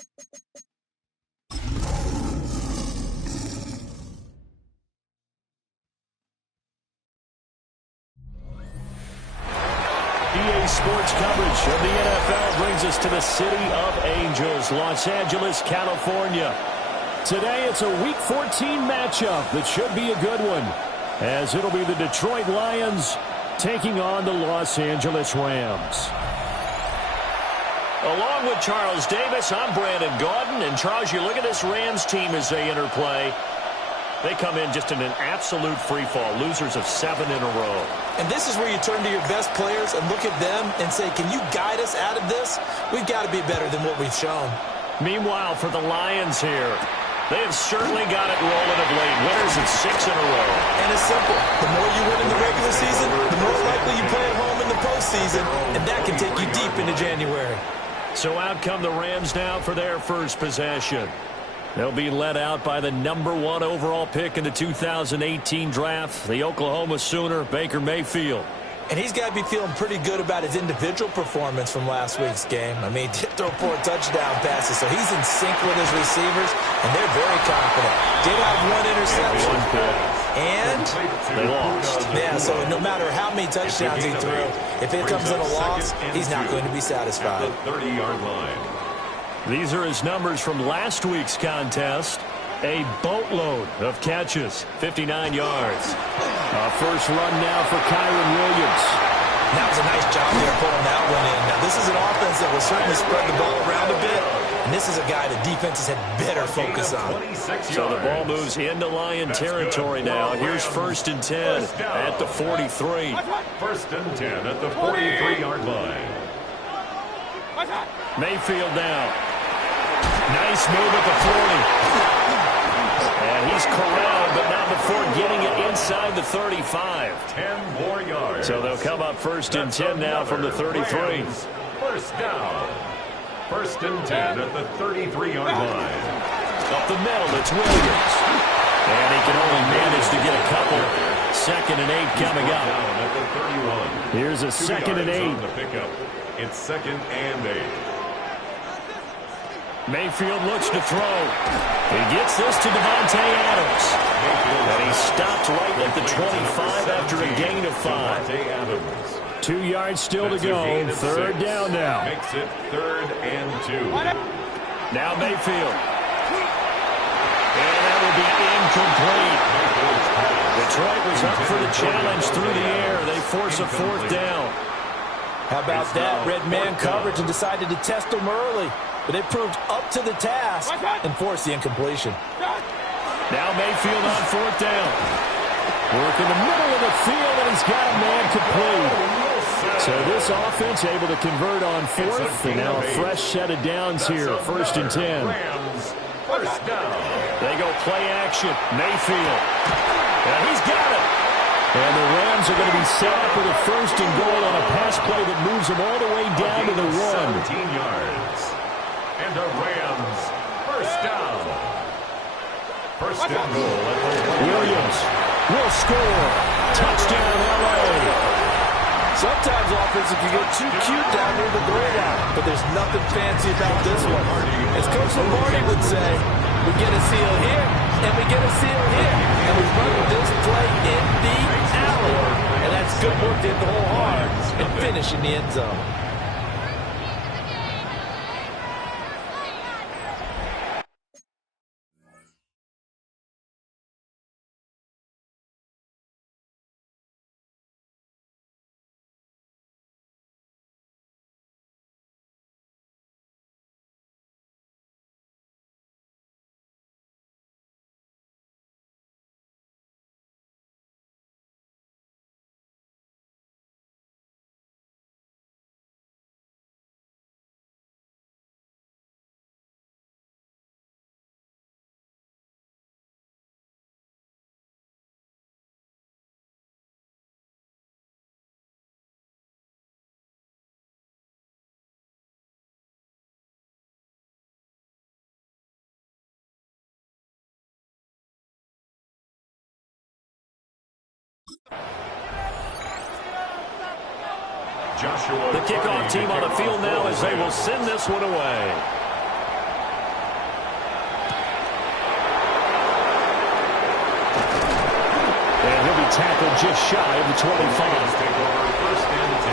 EA Sports coverage of the NFL brings us to the City of Angels, Los Angeles, California. Today it's a Week 14 matchup that should be a good one, as it'll be the Detroit Lions taking on the Los Angeles Rams. Along with Charles Davis, I'm Brandon Gaudin. And Charles, you look at this Rams team as they interplay. They come in just in an absolute free-fall, losers of 7 in a row. And this is where you turn to your best players and look at them and say, can you guide us out of this? We've got to be better than what we've shown. Meanwhile, for the Lions here, they have certainly got it rolling of late. Winners of 6 in a row. And it's simple. The more you win in the regular season, the more likely you play at home in the postseason, and that can take you deep into January. So out come the Rams now for their first possession. They'll be led out by the #1 overall pick in the 2018 draft, the Oklahoma Sooner, Baker Mayfield. And he's got to be feeling pretty good about his individual performance from last week's game. I mean, he did throw 4 touchdown passes, so he's in sync with his receivers, and they're very confident. Did have 1 interception. And they lost. Yeah, so no matter how many touchdowns he threw, if it comes in a loss, he's not going to be satisfied. 30-yard line. These are his numbers from last week's contest. A boatload of catches, 59 yards. First run now for Kyron Williams. That was a nice job there pulling that one in. Now, this is an offense that will certainly spread the ball around a bit, and this is a guy that defenses had better focus on. So the ball moves into Lion territory now. Here's 1st and 10 at the 43. 1st and 10 at the 43-yard line. Mayfield now. Nice move at the 40. And he's corralled, but not before getting it inside the 35. 10 more yards. So they'll come up 1st and 10 now from the 33. First down. 1st and 10 at the 33-yard line. Up the middle, it's Williams. And he can only manage to get a couple. 2nd and 8 coming up. At the 31. Here's a 2nd and 8. On the pickup. It's 2nd and 8. Mayfield looks to throw. He gets this to Devontae Adams. And he stopped right at the 25 after a gain of 5. 2 yards still to go. 3rd down now. Makes it 3rd and 2. Now Mayfield. And that will be incomplete. Detroit was up for the challenge through the air. They force a 4th down. How about that? Red man coverage and decided to test them early. But they proved up to the task and forced the incompletion. Now Mayfield on 4th down. Work in the middle of the field, and he's got a man complete. So this offense able to convert on 4th, and now a fresh set of downs here, 1st and 10. First down. They go play action. Mayfield. And he's got it. And the Rams are going to be set up with a 1st and goal on a pass play that moves them all the way down to the run. 17 yards. And the Rams, 1st down. 1st and goal. Williams will score. Touchdown, L.A. Sometimes offense, if you get too cute down near the goal line, but there's nothing fancy about this one. As Coach Lombardi would say, we get a seal here, and we get a seal here. And we run this play in the alley. And that's good work to hit the hole hard and finish in the end zone. The kickoff team on the field now as they will send this one away. tackle just shy of the 25.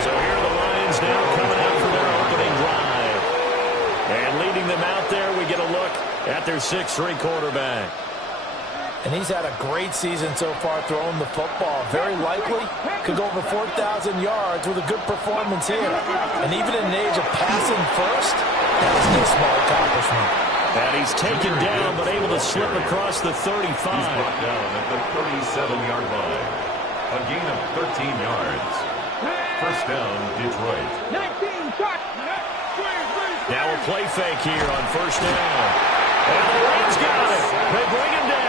So here are the Lions now coming out for their opening drive. And leading them out there, we get a look at their 6'3" quarterback. And he's had a great season so far throwing the football. Very likely could go over 4,000 yards with a good performance here. And even in an age of passing first, that is no small accomplishment. And he's taken down but able to slip across the 35. He's brought down at the 37-yard line. A gain of 13 yards. First down, Detroit. Now a play fake here on first down. And the Rams got it. They bring him down.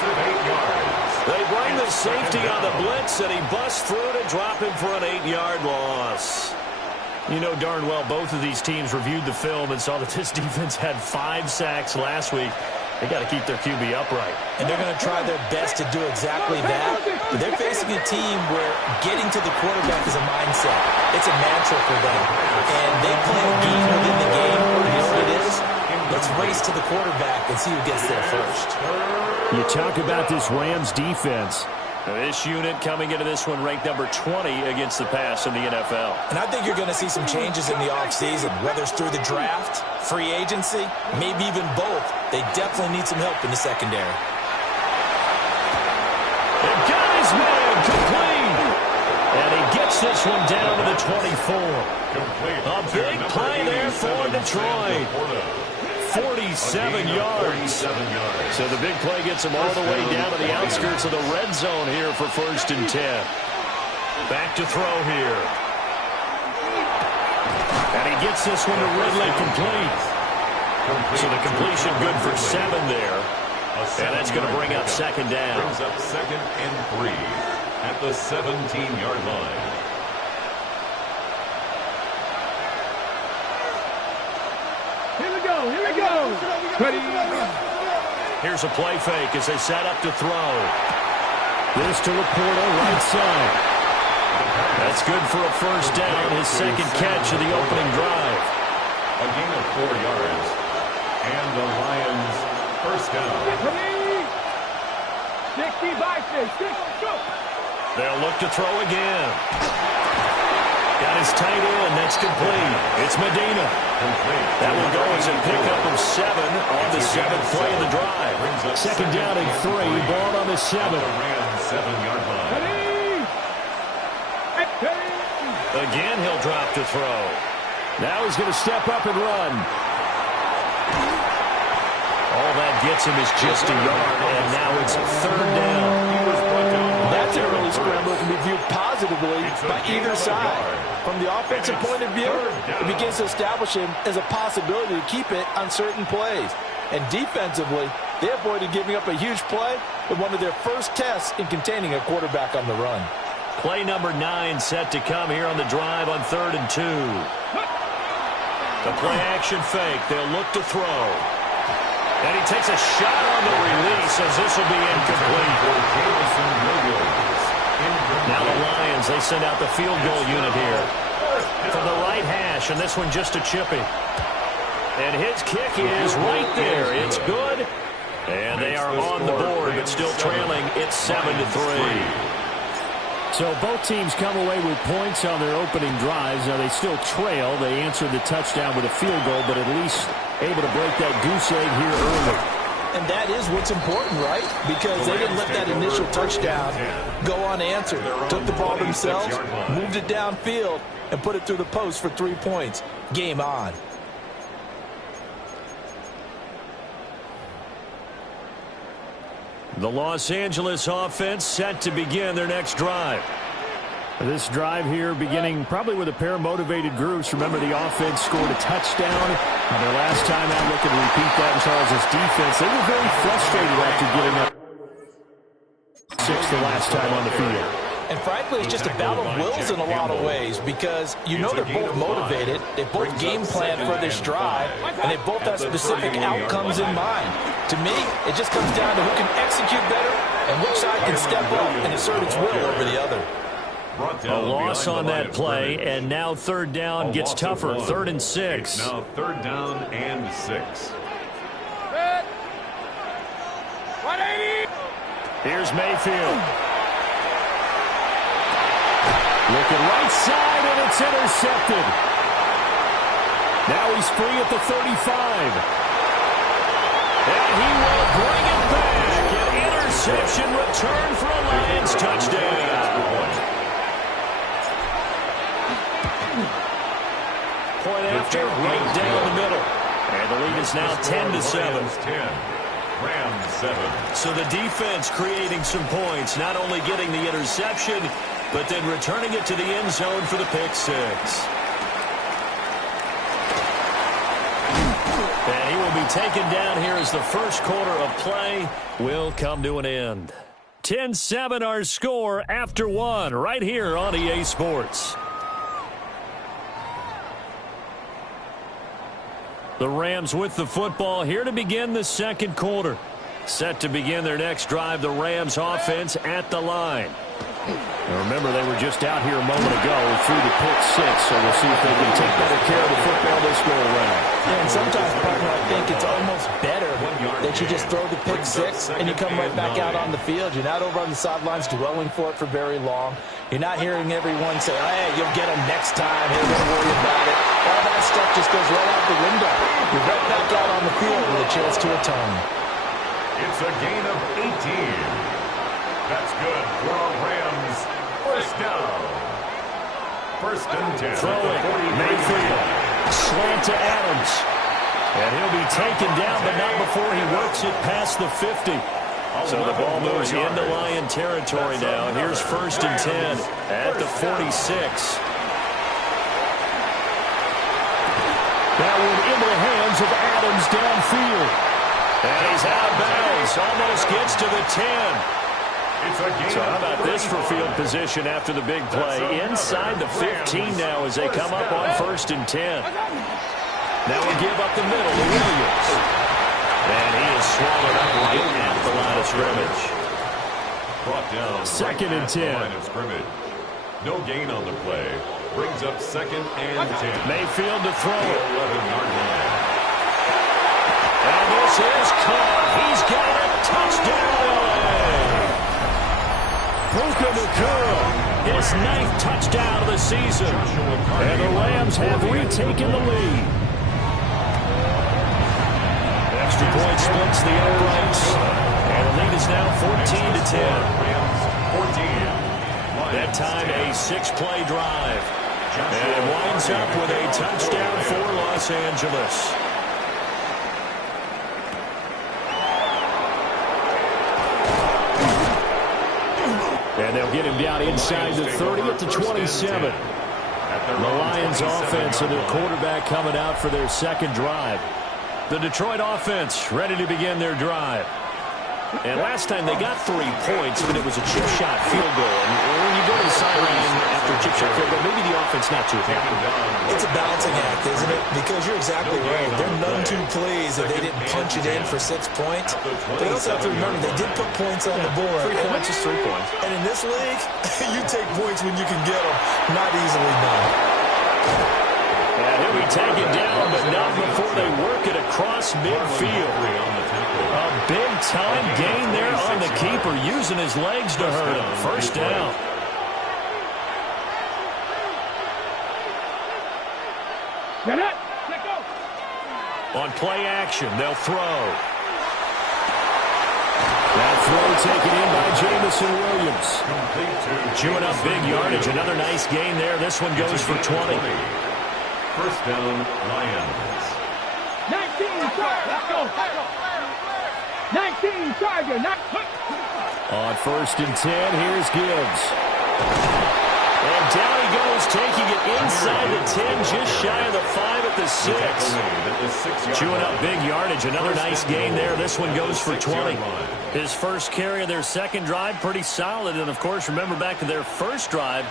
8 yards. They bring the safety on the blitz, and he busts through to drop him for an 8-yard loss. You know darn well both of these teams reviewed the film and saw that this defense had 5 sacks last week. They got to keep their QB upright. And they're going to try their best to do exactly that. But they're facing a team where getting to the quarterback is a mindset. It's a mantra for them. And they play a game within the game. You know what it is? Let's race to the quarterback and see who gets there first. You talk about this Rams defense. This unit coming into this one ranked number 20 against the pass in the NFL. And I think you're going to see some changes in the offseason, whether it's through the draft, free agency, maybe even both. They definitely need some help in the secondary. And got his man complete. And he gets this one down to the 24. A big play there for Detroit. 47 yards. So the big play gets him all the way down to the outskirts of the red zone here for 1st and 10. Back to throw here. And he gets this one to Ridley complete. So the completion good for 7 there. And that's going to bring up 2nd down. Brings up 2nd and 3 at the 17-yard line. Here we go. Ready. Here's a play fake as they set up to throw. This to Laporta, right side. That's good for a 1st down, his 2nd catch of the opening drive. A gain of 4 yards. And the Lions 1st down. 60 by 6. Go. They'll look to throw again. Got his tight end. That's complete. It's Medina. That will go as a pickup of 7 on the 7th play of the drive. 2nd down and 3. Ball on the 7. Rams 7-yard line. Again, he'll drop to throw. Now he's going to step up and run. All that gets him is just a yard, and now it's 3rd down. That's an early scramble that can be viewed positively by either side. From the offensive point of view, it begins to establish him as a possibility to keep it on certain plays. And defensively, they avoided giving up a huge play with one of their first tests in containing a quarterback on the run. Play number 9 set to come here on the drive on 3rd and 2. The play-action fake. They'll look to throw. And he takes a shot on the release as this will be incomplete. Now the Lions, they send out the field goal unit here. From the right hash, and this one just a chippy. And his kick is right there. It's good. And they are on the board, but still trailing. It's 7-3. So both teams come away with points on their opening drives. Now they still trail. They answered the touchdown with a field goal, but at least able to break that goose egg here early. And that is what's important, right? Because they didn't let that initial touchdown go unanswered. Took the ball themselves, moved it downfield, and put it through the post for 3 points. Game on. The Los Angeles offense set to begin their next drive. This drive here beginning probably with a pair of motivated groups. Remember, the offense scored a touchdown. And their last time out, looking to repeat that in Charles' defense. They were very frustrated after giving up 6 the last time on the field. And frankly, it's just a battle of wills in a lot of ways because you know they're both motivated. They both game plan for this drive, and they both have specific outcomes in mind. To me, it just comes down to who can execute better and which side can step up and assert its will over the other. A loss on that play, and now 3rd down gets tougher. 3rd and 6. Now 3rd down and 6. Here's Mayfield. Looking right side, and it's intercepted. Now he's free at the 35. And he will bring it back. An interception return for a Lions touchdown. Point after, right down the middle. And the lead is now 10-7. 10, Rams 7. So the defense creating some points, not only getting the interception, but then returning it to the end zone for the pick six. And he will be taken down here as the first quarter of play will come to an end. 10-7 our score after one right here on EA Sports. The Rams with the football here to begin the second quarter. Set to begin their next drive, the Rams offense at the line. Now remember, they were just out here a moment ago through the pick six, so we'll see if they can take better care of the football this go around. Yeah, and sometimes, partner, I think it's almost better that you just throw the pick six and you come right back out on the field. You're not over on the sidelines dwelling for it for very long. You're not hearing everyone say, hey, you'll get them next time. Hey, don't worry about it. All that stuff just goes right out the window. You're right back out on the field with a chance to atone. It's a gain of 18. That's good for a Rams first down. First and 10. Throwing, Mayfield. Slant to Adams. And he'll be taken down, but not before he works it past the 50. So the ball moves into Lion territory now. Here's first and 10 at the 46. That one into the hands of Adams downfield. And he's out of bounds. Almost gets to the 10. So how about this for field position after the big play? Inside the 15 now as they come up on first and 10. Now we give up the middle to Williams. And he is swallowed up right at the line of scrimmage. Brought down second and 10. Line of scrimmage. No gain on the play. Brings up second and 10. Mayfield to throw it. 11-yard line. And this is caught. He's got it. Touchdown, LA. Puka Nacua, his 9th touchdown of the season. And the Rams have retaken the lead. Extra point splits the uprights. And the lead is now 14-10. 14. That time a 6-play drive. And it winds up with a touchdown for Los Angeles. And they'll get him down inside the 30 at the 27. The Lions offense and their quarterback coming out for their second drive. The Detroit offense ready to begin their drive. And last time they got 3 points, but it was a chip shot field goal. And when you go to the sideline after a chip shot field goal, maybe the offense not too happy. It's a balancing act, isn't it? Because you're exactly right. There are none too pleased that they didn't punch it in for 6 points. But you also have to remember they did put points on the board. 3 points is 3 points. And in this league, you take points when you can get them. Not easily done. And he'll be taken down, but not before they work it across midfield. A big-time gain there on the keeper, using his legs to hurt him. First down. Get it. Let go. On play action, they'll throw. That throw taken in by Jamison Williams. Chewing up big yardage. Another nice gain there. This one goes for 20. First down, Lions. 19 target. Let's go. 19 target. On first and 10, here's Gibbs. And down he goes, taking it inside the 10, just shy of the 5 at the 6. Chewing up big yardage. Another nice gain there. This one goes for 20. His first carry of their second drive, pretty solid. And, of course, remember back to their first drive,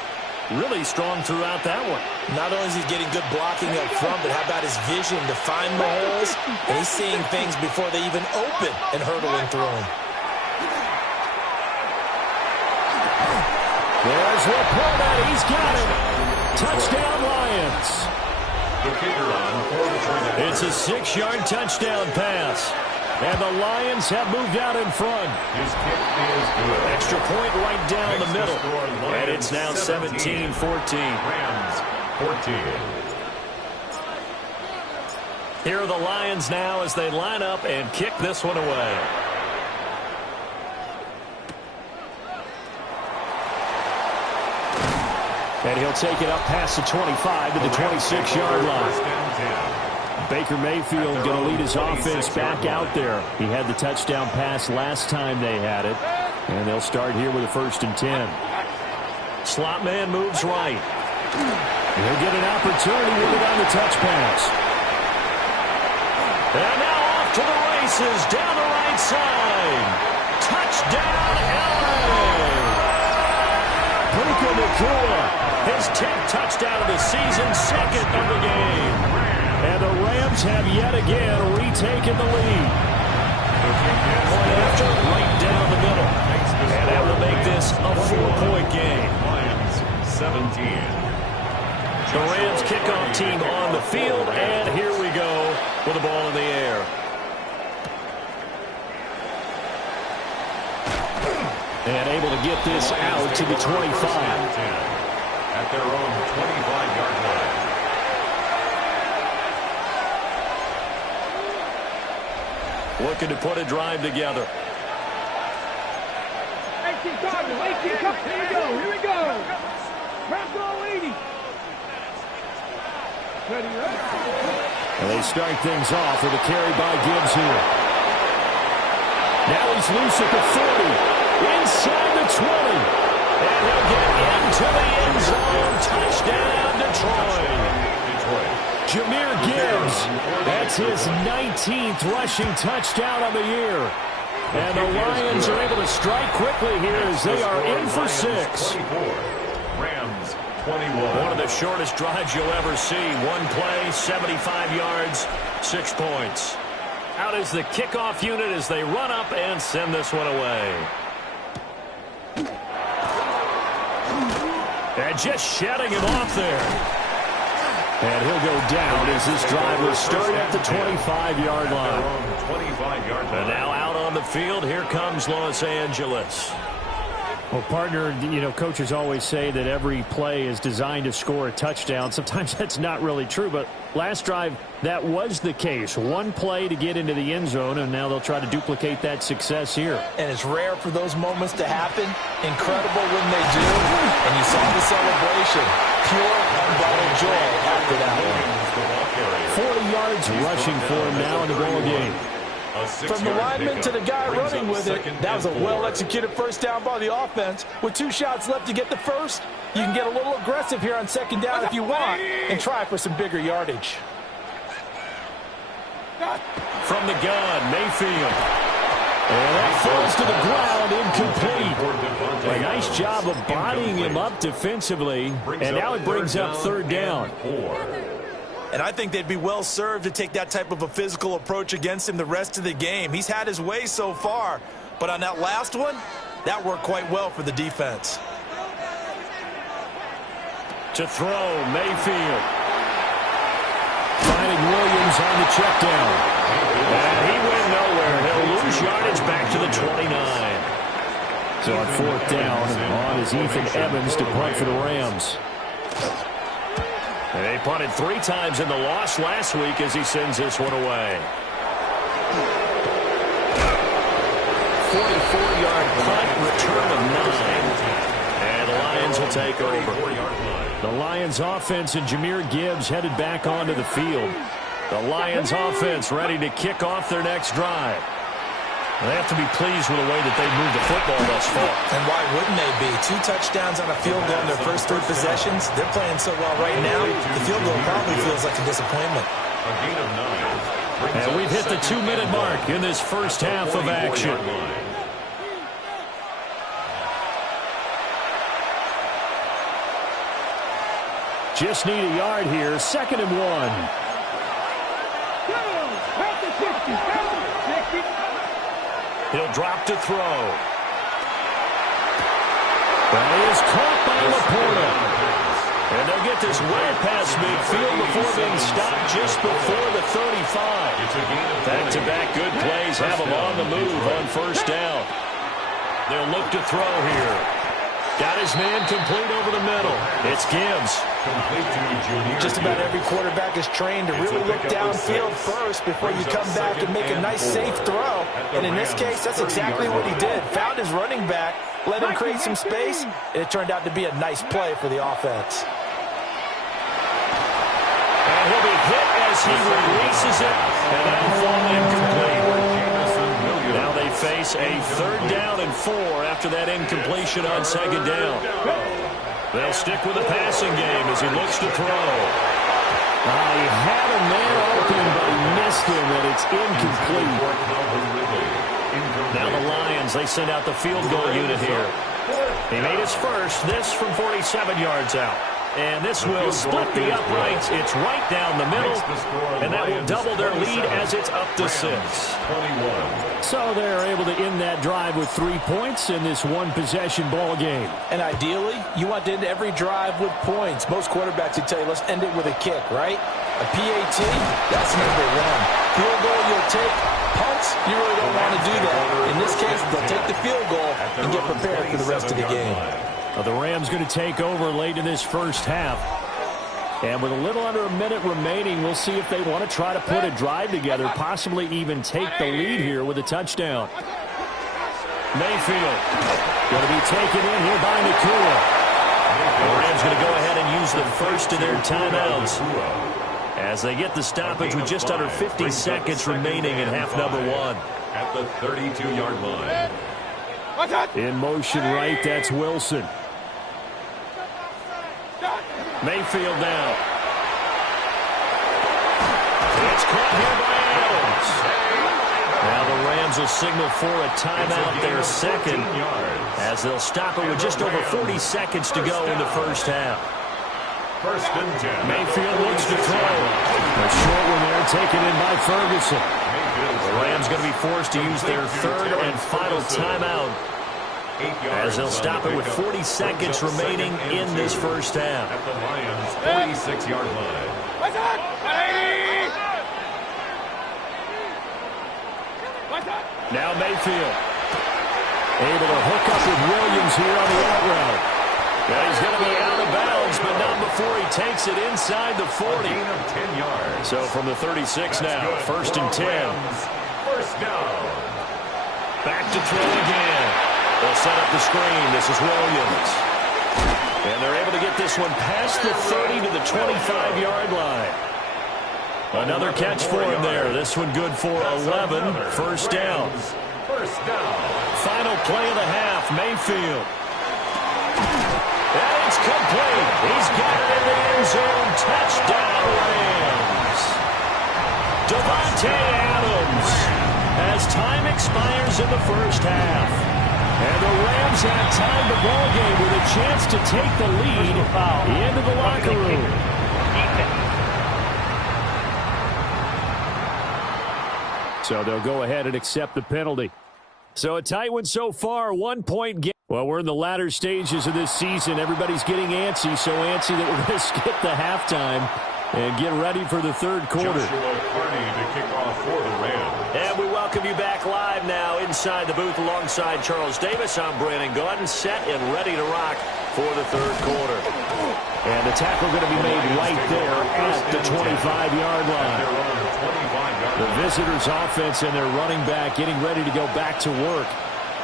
really strong throughout that one. Not only is he getting good blocking up front, but how about his vision to find the holes? And he's seeing things before they even open and hurdling through them. There's Laporta. He's got it. Touchdown, Lions. The kicker on for the It's a 6-yard touchdown pass. And the Lions have moved out in front. His kick is good. Extra point right down the middle. And it's now 17-14. Rams 14. Here are the Lions now as they line up and kick this one away. And he'll take it up past the 25 to the 26-yard line. Baker Mayfield going to lead his offense back out there. He had the touchdown pass last time they had it. And they'll start here with a 1st and 10. Slot man moves right. He'll get an opportunity with it on the touch pass. And now off to the races down the right side. Touchdown, LA! Puka Nacua, his 10th touchdown of the season, 2nd of the game. And the Rams have yet again retaken the lead. Point after, right down the middle. And that will make this a 4-point game. Lions 17. The Rams kickoff team on the field, and here we go with the ball in the air. And able to get this out to the 25. At their own 25-yard line. Looking to put a drive together. 18 Cardinals, 18 Cardinals. Here we go, here we go. Rams go 80. Ready, ready. And they start things off with a carry by Gibbs here. Now he's loose at the 40. Inside the 20. And he'll get into the end zone. Touchdown, Detroit. Jahmyr Gibbs. That's his 19th rushing touchdown of the year. And the Lions are able to strike quickly here as they are in for 6. Rams 21. One of the shortest drives you'll ever see. One play, 75 yards, 6 points. Out is the kickoff unit as they run up and send this one away. And just shedding him off there. And he'll go down as this drive will start at the 25-yard line. 25-yard line. And now out on the field, here comes Los Angeles. Well, partner, you know, coaches always say that every play is designed to score a touchdown. Sometimes that's not really true, but last drive, that was the case. One play to get into the end zone, and now they'll try to duplicate that success here. And it's rare for those moments to happen. Incredible when they do. And you saw the celebration. Pure, unbridled joy after that one. 40 yards rushing for him now in the ball game. From the lineman to the guy running with it, that was a well-executed first down by the offense. With 2 shots left to get the first, you can get a little aggressive here on 2nd down if you want and try for some bigger yardage. From the gun, Mayfield. And that falls to the ground, incomplete. A nice job of bodying him up defensively, and now it brings up 3rd down. And I think they'd be well served to take that type of a physical approach against him the rest of the game. He's had his way so far, but on that last one, that worked quite well for the defense. To throw, Mayfield. Finding Williams on the check down. And he went nowhere. He'll lose yardage back to the 29. So on 4th down, on is Ethan Evans to punt for the Rams. And they punted 3 times in the loss last week as he sends this one away. 44-yard punt, return of 9. And the Lions will take over. The Lions offense and Jahmyr Gibbs headed back onto the field. The Lions offense ready to kick off their next drive. They have to be pleased with the way that they've moved the football thus far. And why wouldn't they be? 2 touchdowns on a field goal in their first 3 possessions. They're playing so well right now, the field goal probably feels like a disappointment. A gain of 9. And we've hit the 2-minute mark in this first half of action. Just need a yard here. 2nd and 1. He'll drop to throw. That is caught by Laporta. And they'll get this well past midfield before being stopped just before the 35. Back-to-back good plays have them on the move on first down. They'll look to throw here. Got his man complete over the middle. It's Gibbs. Just about every quarterback is trained to really look downfield first before you come back and make a nice, safe throw. And in this case, that's exactly what he did. Found his running back, let him create some space, and it turned out to be a nice play for the offense. And he'll be hit as he releases it, and that'll fall incomplete. Now they face a 3rd down and 4 after that incompletion on 2nd down. They'll stick with the passing game as he looks to throw. He had a man open, but he missed him, and it's incomplete. Now the Lions, they send out the field goal unit here. He made his first, this from 47 yards out. And this will split the uprights. It's right down the middle, and that will double their lead as it's up to 6. So they're able to end that drive with 3 points in this one-possession ball game. And ideally, you want to end every drive with points. Most quarterbacks would tell you, let's end it with a kick, right? A PAT, that's number 1. Field goal you'll take. Punts, you really don't want to do that. In this case, they'll take the field goal and get prepared for the rest of the game. The Rams going to take over late in this first half. And with a little under a minute remaining, we'll see if they want to try to put a drive together, possibly even take the lead here with a touchdown. Mayfield going to be taken in here by Nakua. The Rams going to go ahead and use the first of their timeouts as they get the stoppage with just under 50 seconds remaining in half number 1. At the 32-yard line. In motion right, that's Wilson. Mayfield now. It's caught here by Adams. Now the Rams will signal for a timeout, their second, as they'll stop it with just over 40 seconds to go in the first half. First and 10. Mayfield looks to throw. A short one there taken in by Ferguson. The Rams going to be forced to use their 3rd and final timeout, as they'll stop it with 40 seconds remaining in this first half. At the Lions' 46-yard line. Now Mayfield. Able to hook up with Williams here on the out route. Yeah, he's going to be out of bounds, but not before he takes it inside the 40. Gain of 10 yards. So from the 36 now, first and 10. First down. Back to throw again. They'll set up the screen. This is Williams. And they're able to get this one past the 30 to the 25-yard line. Another catch for him there. This one good for 11. First down. First down. Final play of the half, Mayfield. And it's complete. He's got it in the end zone. Touchdown, Rams. Davante Adams, as time expires in the first half. And the Rams have tied the ball game with a chance to take the lead into the locker room. So they'll go ahead and accept the penalty. So a tight one so far, 1-point game. Well, we're in the latter stages of this season. Everybody's getting antsy, so antsy that we're going to skip the halftime and get ready for the third quarter. Joshua Carney to kick off for the Rams. And we welcome you back live now inside the booth alongside Charles Davis. I'm Brandon Gordon, set and ready to rock for the third quarter. And the tackle going to be made right there at the 25-yard line. The visitors' offense and their running back getting ready to go back to work.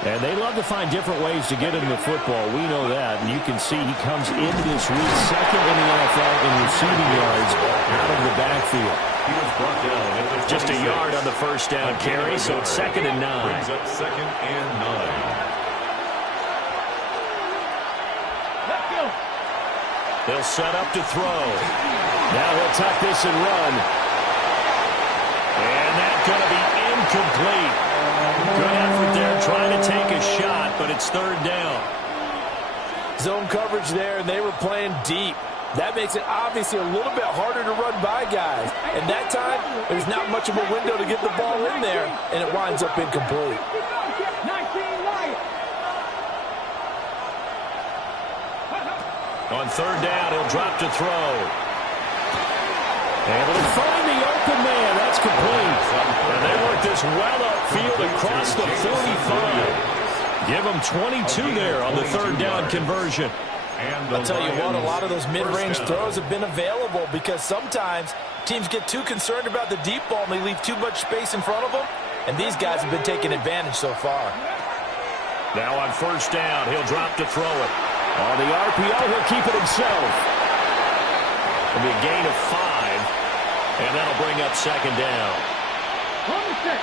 And they love to find different ways to get into the football. We know that. And you can see he comes into this week second in the NFL in receiving yards out of the backfield. He was brought down at the just a yard on the first down carry, so it's 2nd and 9. Brings up 2nd and 9. They'll set up to throw. Now he'll tuck this and run. And that's going to be incomplete. Good effort there trying to take a shot, but it's 3rd down. Zone coverage there, and they were playing deep. That makes it obviously a little bit harder to run by guys. And that time, there's not much of a window to get the ball in there, and it winds up incomplete. On 3rd down, he'll drop to throw. Able to find the open man. That's complete. And they is well upfield across the 45. Give them 22 there on the third down conversion. I'll tell you what, a lot of those mid-range throws have been available because sometimes teams get too concerned about the deep ball and they leave too much space in front of them, and these guys have been taking advantage so far. Now on first down, he'll drop to throw it. On the RPO, he'll keep it himself. It'll be a gain of 5, and that'll bring up second down. On the set.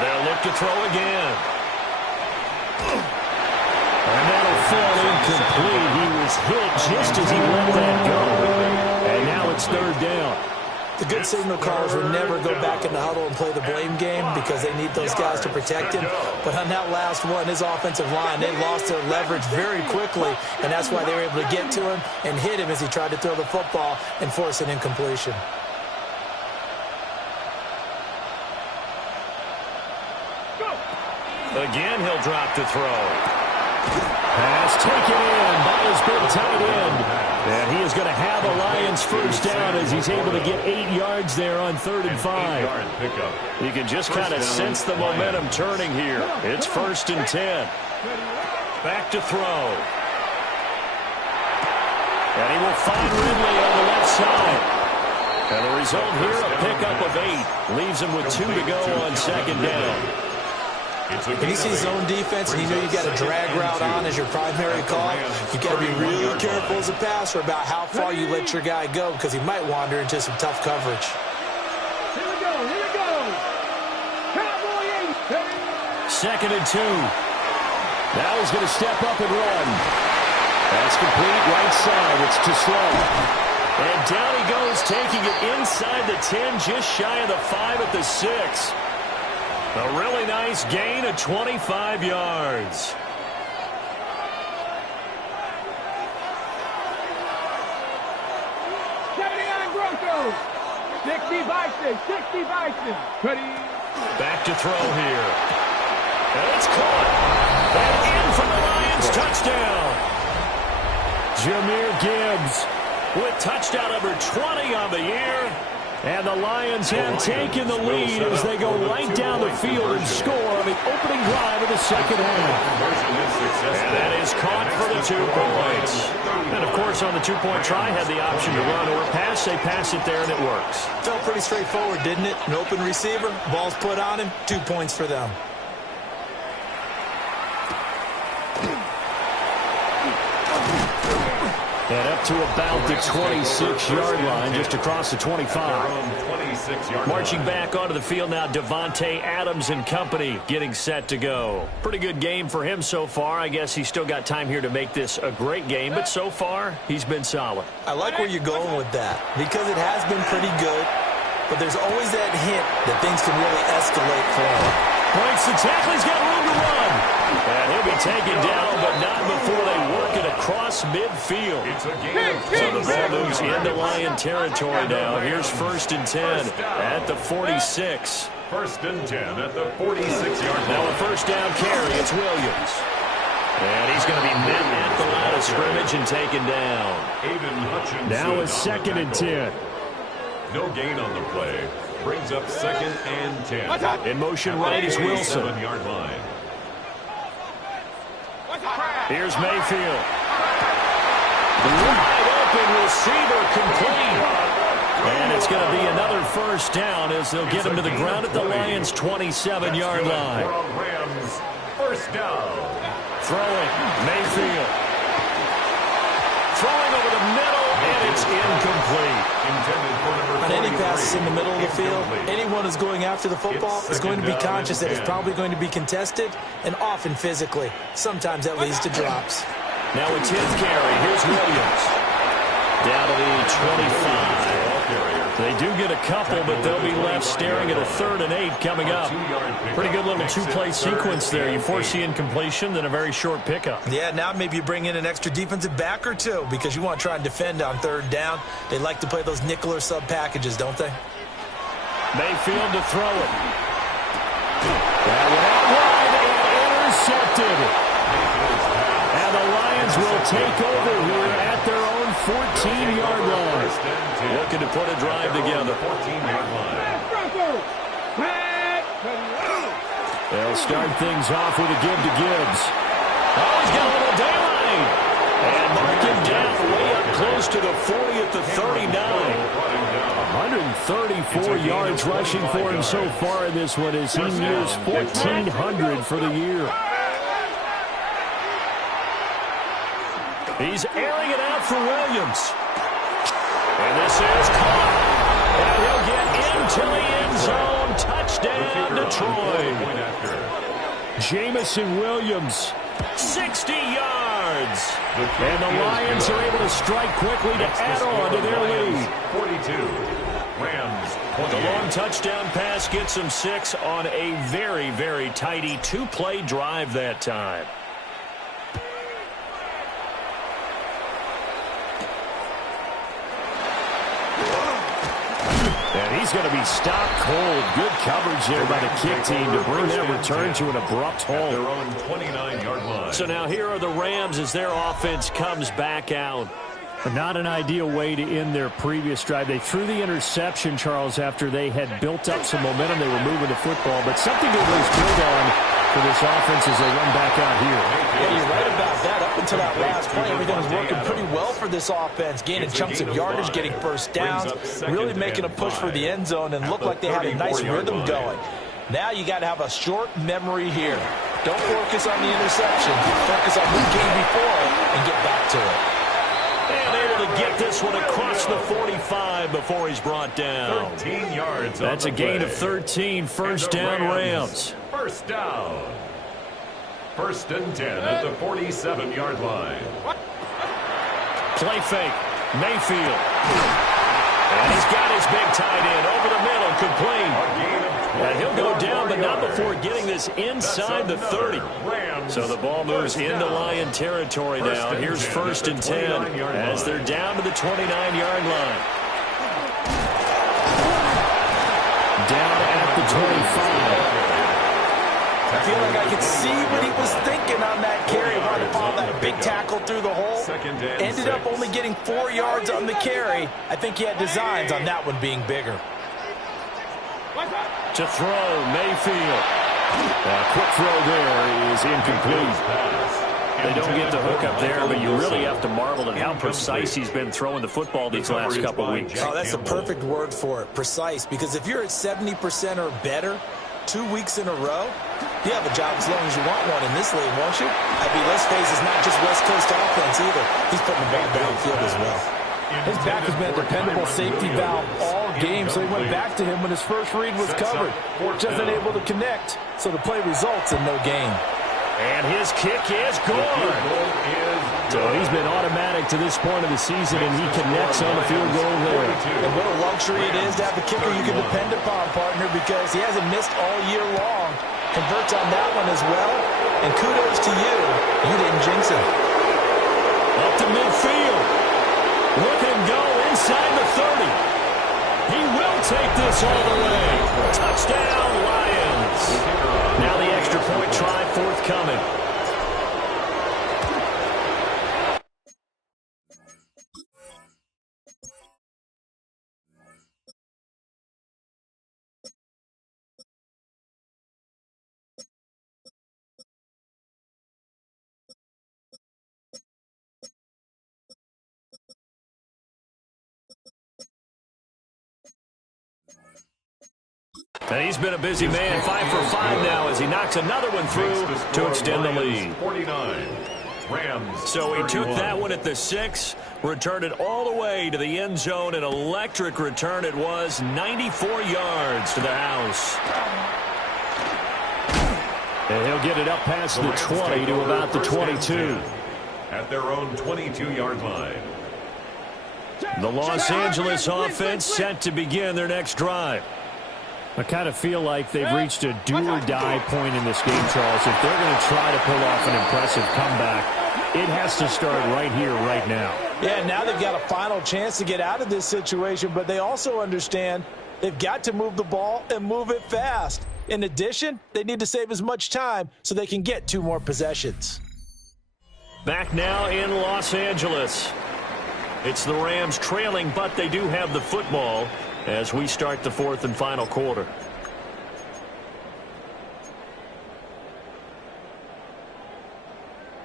They'll look to throw again. And that'll fall incomplete. He was hit just as he let that go. And now it's third down. The good signal callers would never go back in the huddle and play the blame game because they need those guys to protect him. But on that last one, his offensive line, they lost their leverage very quickly, and that's why they were able to get to him and hit him as he tried to throw the football and force an incompletion. Again, he'll drop to throw. Pass taken in by his big tight end. And he is going to have a Lions first down as he's able to get 8 yards there on 3rd and 5. You can just kind of sense the momentum turning here. It's 1st and 10. Back to throw. And he will find Ridley on the left side. And the result here, a pickup of 8. Leaves him with 2 to go on 2nd down. When you see zone defense and you know you got a drag route on as your primary call, you got to be really careful as a passer about how far you let your guy go because he might wander into some tough coverage. Here we go, here we go. Cowboy 8. 2nd and 2. Now he's going to step up and run. That's complete right side. It's too slow. And down he goes, taking it inside the 10, just shy of the 5 at the 6. A really nice gain of 25 yards. Broncos. 60 Bison, 60 Bison. Ready. Back to throw here. And it's caught. And in for the Lions, touchdown. Jahmyr Gibbs with touchdown number 20 on the year. And the Lions have taken the lead as they go right down the field and score on the opening drive of the second half. And that is caught for the 2 points. And, of course, on the 2-point try, had the option to run or pass. They pass it there, and it works. Felt pretty straightforward, didn't it? An open receiver, ball's put on him, 2 points for them. And up to about the 26-yard line, just across the 25. Marching back onto the field now, Devontae Adams and company getting set to go. Pretty good game for him so far. I guess he's still got time here to make this a great game, but so far, he's been solid. I like where you're going with that because it has been pretty good, but there's always that hint that things can really escalate for him. Breaks the tackle, he's got room to run. And he'll be taken down, but not before they work it across midfield. So the ball moves into Lion territory now. Here's 1st and 10 at the 46. 1st and 10 at the 46-yard line. Now a first down carry, it's Williams. And he's going to be met at the line of scrimmage and taken down. Now a 2nd and 10. No gain on the play. Brings up 2nd and 10. In motion right is Wilson. 7-yard line. Here's Mayfield. Wide open receiver complete. And it's going to be another first down as they'll get him to the ground at the Lions' 27-yard line. Rams, first down. Throwing, Mayfield. Throwing over the middle, and it's incomplete. On any passes in the middle of the field, anyone who's going after the football is going to be conscious that it's probably going to be contested and often physically. Sometimes that leads to drops. Now a 10th carry. Here's Williams. Down to the 25. They do get a couple, but they'll be left staring at a 3rd and 8 coming up. Pretty good little 2-play sequence there. You force the incompletion, then a very short pickup. Yeah, now maybe you bring in an extra defensive back or 2 because you want to try and defend on 3rd down. They like to play those nickel or sub packages, don't they? Mayfield to throw it. That went out wide and intercepted. And the Lions will take over here at their own 14-yard line. Looking to put a drive together. 14-yard line. They'll start things off with a give to Gibbs. Oh, he's got a little daylight. And mark him down way up close to the 40 at the 39. 134 yards rushing for him so far in this one as he nears 1,400 for the year. He's airing it out for Williams. And this is caught. And he'll get into the end zone. Touchdown, Detroit. Jamison Williams, 60 yards. And the Lions are able to strike quickly to add on to their lead. 42. Rams. The long touchdown pass gets them 6 on a very, very tidy 2-play drive that time. And he's going to be stopped cold. Good coverage there by the kick team to bring that return to an abrupt halt. Their own 29-yard line. So now here are the Rams as their offense comes back out. But not an ideal way to end their previous drive. They threw the interception, Charles, after they had built up some momentum. They were moving the football, but something to at least build on for this offense as they run back out here. Yeah, you're right about that. Up until that last play, everything was working pretty well for this offense. Gaining chunks of yardage, getting first downs, really making a push for the end zone, and looked like they had a nice rhythm going. Now you got to have a short memory here. Don't focus on the interception. Focus on who came before it and get back to it. And able to get this one across the 45 before he's brought down. 13 yards. That's a gain of 13. First down, Rams. First down. First and 10 at the 47-yard line. Play fake. Mayfield. And he's got his big tight end over the middle, complete. And he'll go down, but not before getting this inside the 30. So the ball moves into Lion territory now. Here's first and 10 as they're down to the 29-yard line. Down at the 25. I feel like I could see what he was thinking on that carry. Wanted to follow that big tackle through the hole. Ended up only getting 4 yards on the carry. I think he had designs on that one being bigger. To throw, Mayfield. Quick throw there is incomplete. They don't get the hook up there, but you really have to marvel at how precise he's been throwing the football these last couple weeks. Oh, that's the perfect word for it, precise, because if you're at 70% or better 2 weeks in a row, you have a job as long as you want one in this league, won't you? I mean, let's face it, it's not just West Coast offense either. He's putting the ball downfield as well. His back has been a dependable safety valve all game, so he went back to him when his first read was covered. Just unable to connect, so the play results in no gain. And his kick is good. So he's been automatic to this point of the season, and he connects on the field goal there. And what a luxury it is to have a kicker you can depend upon, partner, because he hasn't missed all year long. Converts on that one as well, and kudos to you. You didn't jinx him. Up to midfield. Look at him go inside the 30. He will take this all the way. Touchdown, Lions. Now the extra point try forthcoming. And he's been a busy man, 5 for 5 now as he knocks another one through to extend the lead. 49. Rams. So he took that one at the 6, returned it all the way to the end zone. An electric return it was, 94 yards to the house. And he'll get it up past the 20 to about the 22. At their own 22-yard line. The Los Angeles offense set to begin their next drive. I kind of feel like they've reached a do-or-die point in this game, Charles. If they're going to try to pull off an impressive comeback, it has to start right here, right now. Yeah, now they've got a final chance to get out of this situation, but they also understand they've got to move the ball and move it fast. In addition, they need to save as much time so they can get 2 more possessions. Back now in Los Angeles. It's the Rams trailing, but they do have the football as we start the fourth and final quarter.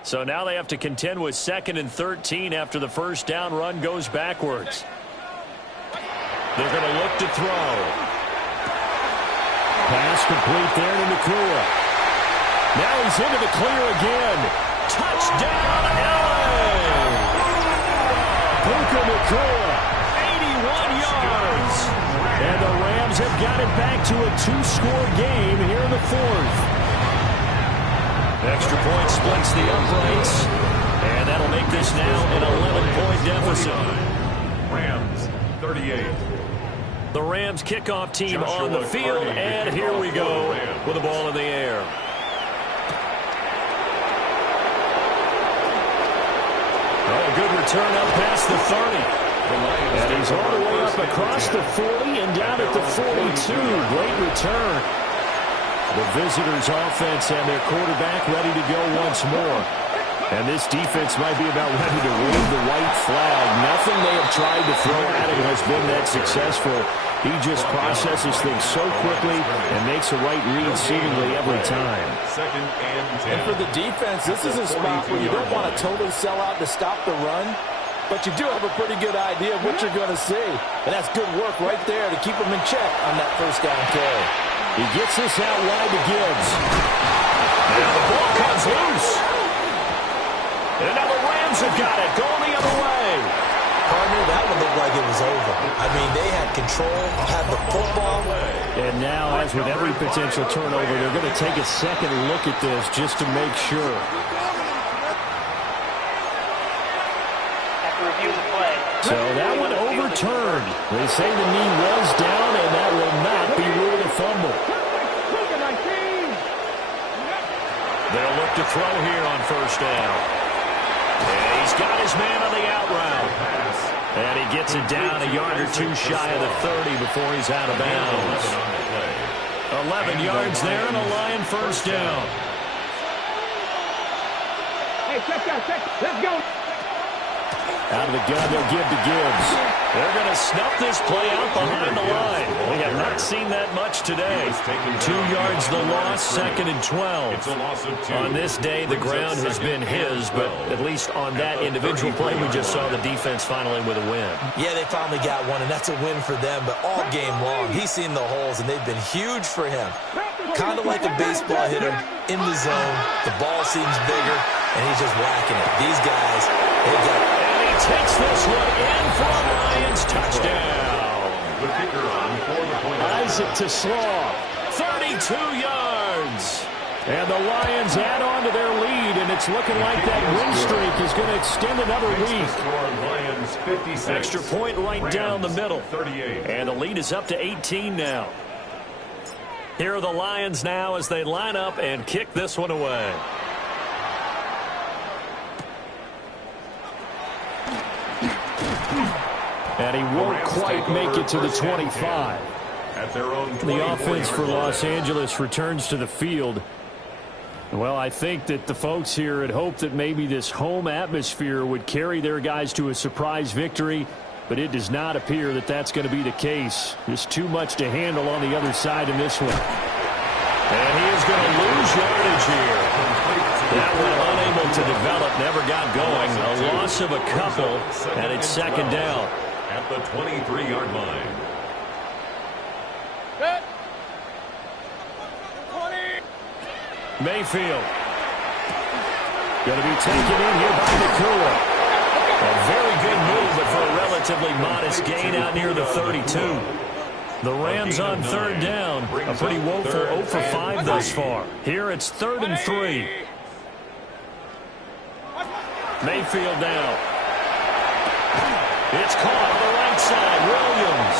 So now they have to contend with 2nd and 13 after the first down run goes backwards. They're going to look to throw. Pass complete there to Nakua. Now he's into the clear again. Touchdown, LA! Puka Nakua, 81 yards. And the Rams have got it back to a 2-score game here in the fourth. Extra point splits the uprights, and that'll make this now an 11-point deficit. Rams, 38. The Rams kickoff team on the field, and here we go with the ball in the air. Oh, good return up past the 30. And he's all the way up across the 40 and down at the 42. Great return. The visitors' offense and their quarterback ready to go once more. And this defense might be about ready to wave the white flag. Nothing they have tried to throw at him has been that successful. He just processes things so quickly and makes a right read seemingly every time. And for the defense, this is a spot where you don't want to totally sell out to stop the run, but you do have a pretty good idea of what you're going to see. And that's good work right there to keep them in check on that first down carry. He gets this out wide to Gibbs. Now the ball comes loose. And now the Rams have got it, going the other way. Partner, that would look like it was over. I mean, they had control, had the football. And now, as with every potential turnover, they're going to take a second look at this just to make sure. So that one overturned. They say the knee was down, and that will not be ruled a fumble. They'll look to throw here on first down. And he's got his man on the out route. And he gets it down a yard or two shy of the 30 before he's out of bounds. 11 yards there and a Lion first down. Hey, check. Let's go. Out of the gun, they'll give to Gibbs. They're going to snuff this play out behind the line. We have not seen that much today. 2 yards the loss, 2nd and 12. On this day, the ground has been his, but at least on that individual play, we just saw the defense finally with a win. Yeah, they finally got one, and that's a win for them, but all game long, he's seen the holes, and they've been huge for him. Kind of like a baseball hitter in the zone. The ball seems bigger, and he's just whacking it. These guys, they've got... Takes this one in for a Lions touchdown. The kicker on for the point. Isaac to Slaw, 32 yards. And the Lions add on to their lead, and it's looking like that win streak is going to extend another week. Extra point right down the middle. 38. And the lead is up to 18 now. Here are the Lions now as they line up and kick this one away. And he won't quite make it to the 25. At their own the offense for Los Angeles returns to the field. Well, I think that the folks here had hoped that maybe this home atmosphere would carry their guys to a surprise victory, but it does not appear that that's going to be the case. There's too much to handle on the other side in this one. And he is going to lose yardage here. That one unable to develop, never got going. A loss of a couple, and it's second down. At the 23-yard line. Mayfield. Going to be taken in here by Nakua. A very good move, but for a relatively modest gain out near the 32. The Rams on third down. A pretty woeful 0 for 5 thus far. Here it's 3rd and 3. Mayfield now. It's caught on the right side. Williams.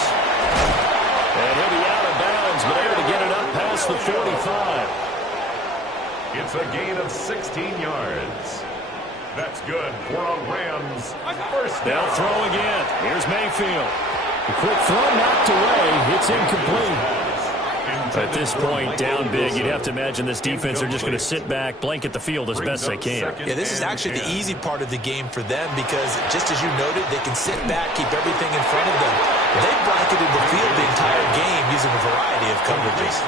And he'll be out of bounds, but able to get it up past the 45. It's a gain of 16 yards. That's good for a Rams first down. They'll throw again. Here's Mayfield. A quick throw knocked away. It's incomplete. At this point, down big, you'd have to imagine this defense are just going to sit back, blanket the field as best they can. Yeah, this is actually the easy part of the game for them because, just as you noted, they can sit back, keep everything in front of them. They've blanketed the field the entire game using a variety of coverages.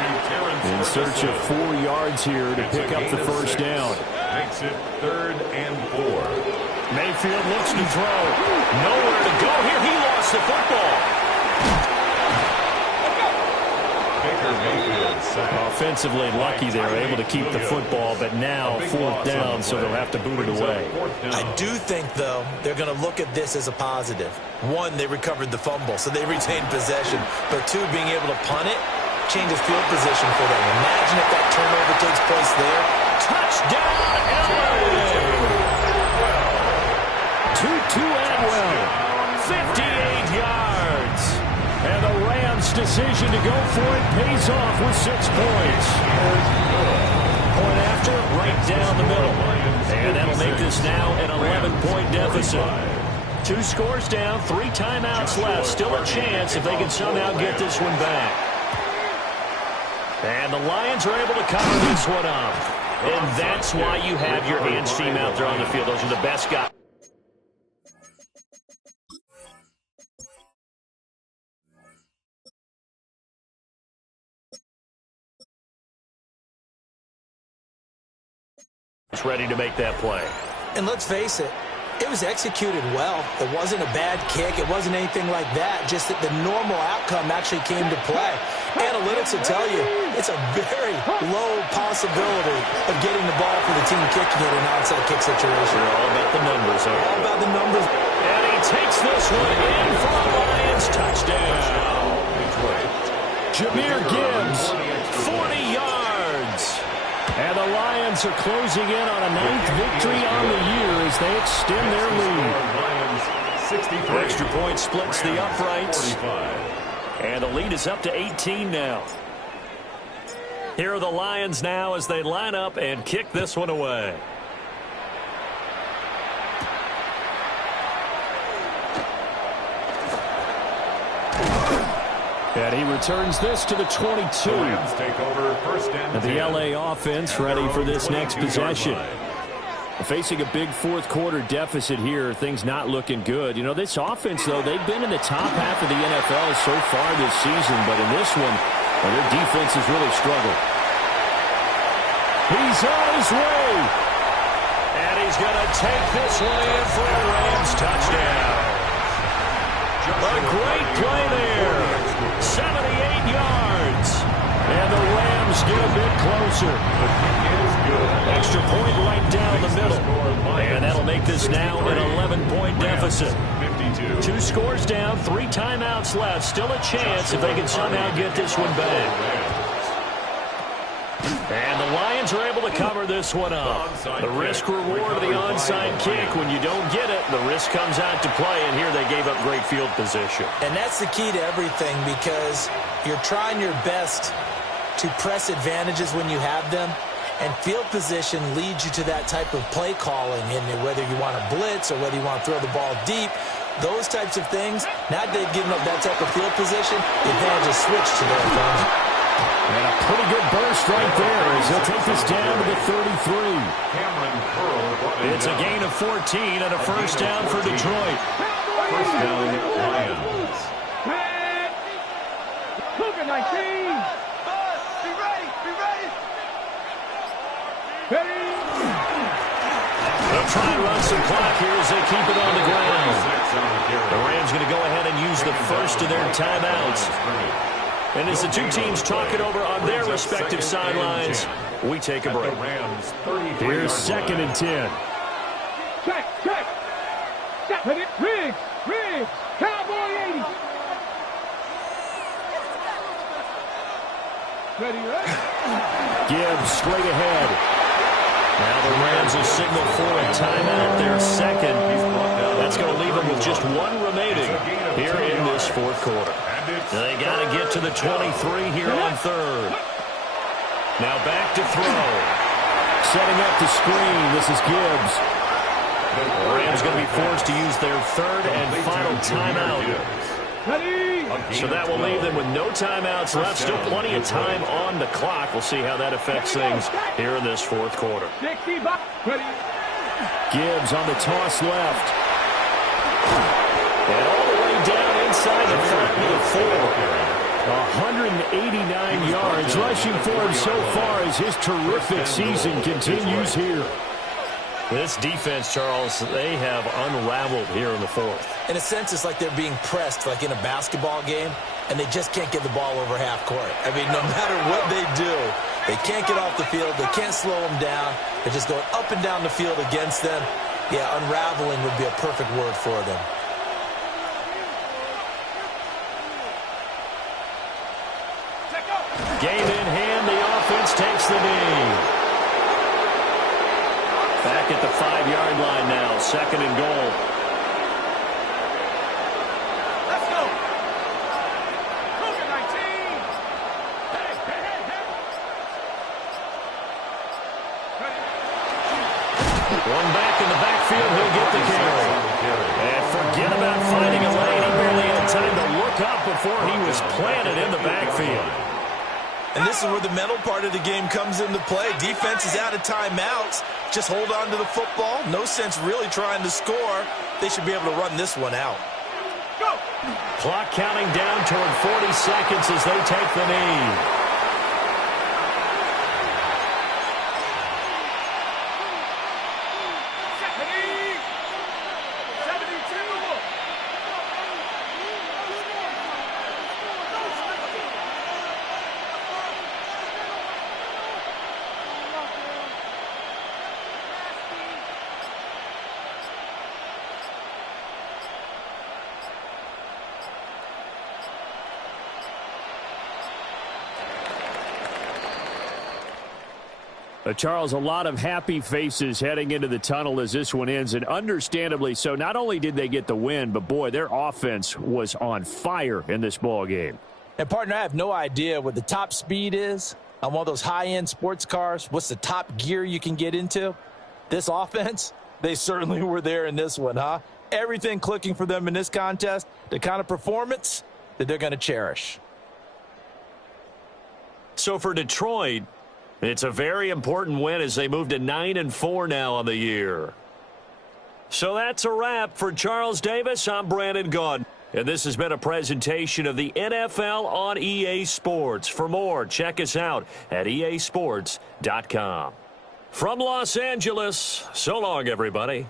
In search of 4 yards here to pick up the first down. Makes it 3rd and 4. Mayfield looks to throw. Nowhere to go here. He lost the football. Offensively lucky they were able to keep the football, but now 4th down, so they'll have to boot it away. I do think, though, they're going to look at this as a positive. 1, they recovered the fumble, so they retained possession. But 2, being able to punt it changes field position for them. Imagine if that turnover takes place there. Touchdown, LA! Tutu Atwell, 58 yards. And the Rams' decision to go for it pays off with 6 points. Point after, right down the middle. And that'll make this now an 11-point deficit. 2 scores down, 3 timeouts left. Still a chance if they can somehow get this one back. And the Lions are able to cover this one up. And that's why you have your hands team out there on the field. Those are the best guys. Ready to make that play. And let's face it, it was executed well. It wasn't a bad kick. It wasn't anything like that. Just that the normal outcome actually came to play. Analytics will tell you it's a very low possibility of getting the ball for the team kicking it in an onside kick situation. They're all about the numbers. All about the numbers. And he takes this one in for a Lions touchdown. Jahmyr Gibbs, 40 yards. And the Lions are closing in on a 9th victory on the year as they extend their lead. The extra point splits the uprights. And the lead is up to 18 now. Here are the Lions now as they line up and kick this one away. And he returns this to the 22. The LA offense ready for this next possession. Facing a big 4th quarter deficit here, things not looking good. You know, this offense, though, they've been in the top half of the NFL so far this season, but in this one, their defense has really struggled. He's on his way. And he's going to take this one in for a Rams touchdown. A great play there. 78 yards. And the Rams get a bit closer. Extra point right down the middle. And that'll make this now an 11-point deficit. 2 scores down, 3 timeouts left. Still a chance if they can somehow get this one back. And the Lions are able to cover this one up. The risk-reward of the onside kick. When you don't get it, the risk comes out to play, and here they gave up great field position. And that's the key to everything because you're trying your best to press advantages when you have them, and field position leads you to that type of play calling, and whether you want to blitz or whether you want to throw the ball deep, those types of things, now that they've given up that type of field position, the advantage is switched to their opponent. And a pretty good burst right there as he'll take this down to the 33. It's a gain of 14 and a first down for Detroit. First down, Lions. Look at 19. Be ready. Be ready. They'll try and run some clock here as they keep it on the ground. The Rams going to go ahead and use the first of their timeouts. And as the 2 teams talk it over on their respective sidelines, we take a break. Here's 2nd and 10. Check. Riggs. Cowboy 80. Ready. Gibbs straight ahead. Now the Rams will signal for a timeout, their second. That's going to leave them with just 1 remaining here in this 4th quarter. They got to get to the 23 here on 3rd. Now back to throw. Setting up the screen. This is Gibbs. The Rams going to be forced to use their 3rd and final timeout. Ready. A So that will leave them with no timeouts left. Still plenty of time on the clock. We'll see how that affects things here in this fourth quarter. Gibbs on the toss left. And all the way down inside the 4. 189 yards rushing for him so far as his terrific season continues here. This defense, Charles, they have unraveled here in the fourth. In a sense, it's like they're being pressed like in a basketball game, and they just can't get the ball over half court. I mean, no matter what they do, they can't get off the field. They can't slow them down. They're just going up and down the field against them. Yeah, unraveling would be a perfect word for them. Game in hand, the offense takes the knee. Back at the 5-yard line now, 2nd and goal. Let's go. Cougar 19. Hey, hey, hey, hey. One back in the backfield, he'll get the carry. And forget about finding a lane. He barely had time to look up before he was planted in the backfield. And this is where the mental part of the game comes into play. Defense is out of timeouts. Just hold on to the football. No sense really trying to score. They should be able to run this one out. Go. Clock counting down toward 40 seconds as they take the knee. Charles, a lot of happy faces heading into the tunnel as this one ends, and understandably so. Not only did they get the win, but, boy, their offense was on fire in this ball game. And, partner, I have no idea what the top speed is on one of those high-end sports cars. What's the top gear you can get into? This offense, they certainly were there in this one, huh? Everything clicking for them in this contest, the kind of performance that they're going to cherish. So for Detroit, it's a very important win as they move to 9-4 now on the year. So that's a wrap for Charles Davis. I'm Brandon Gunn. And this has been a presentation of the NFL on EA Sports. For more, check us out at easports.com. From Los Angeles, so long, everybody.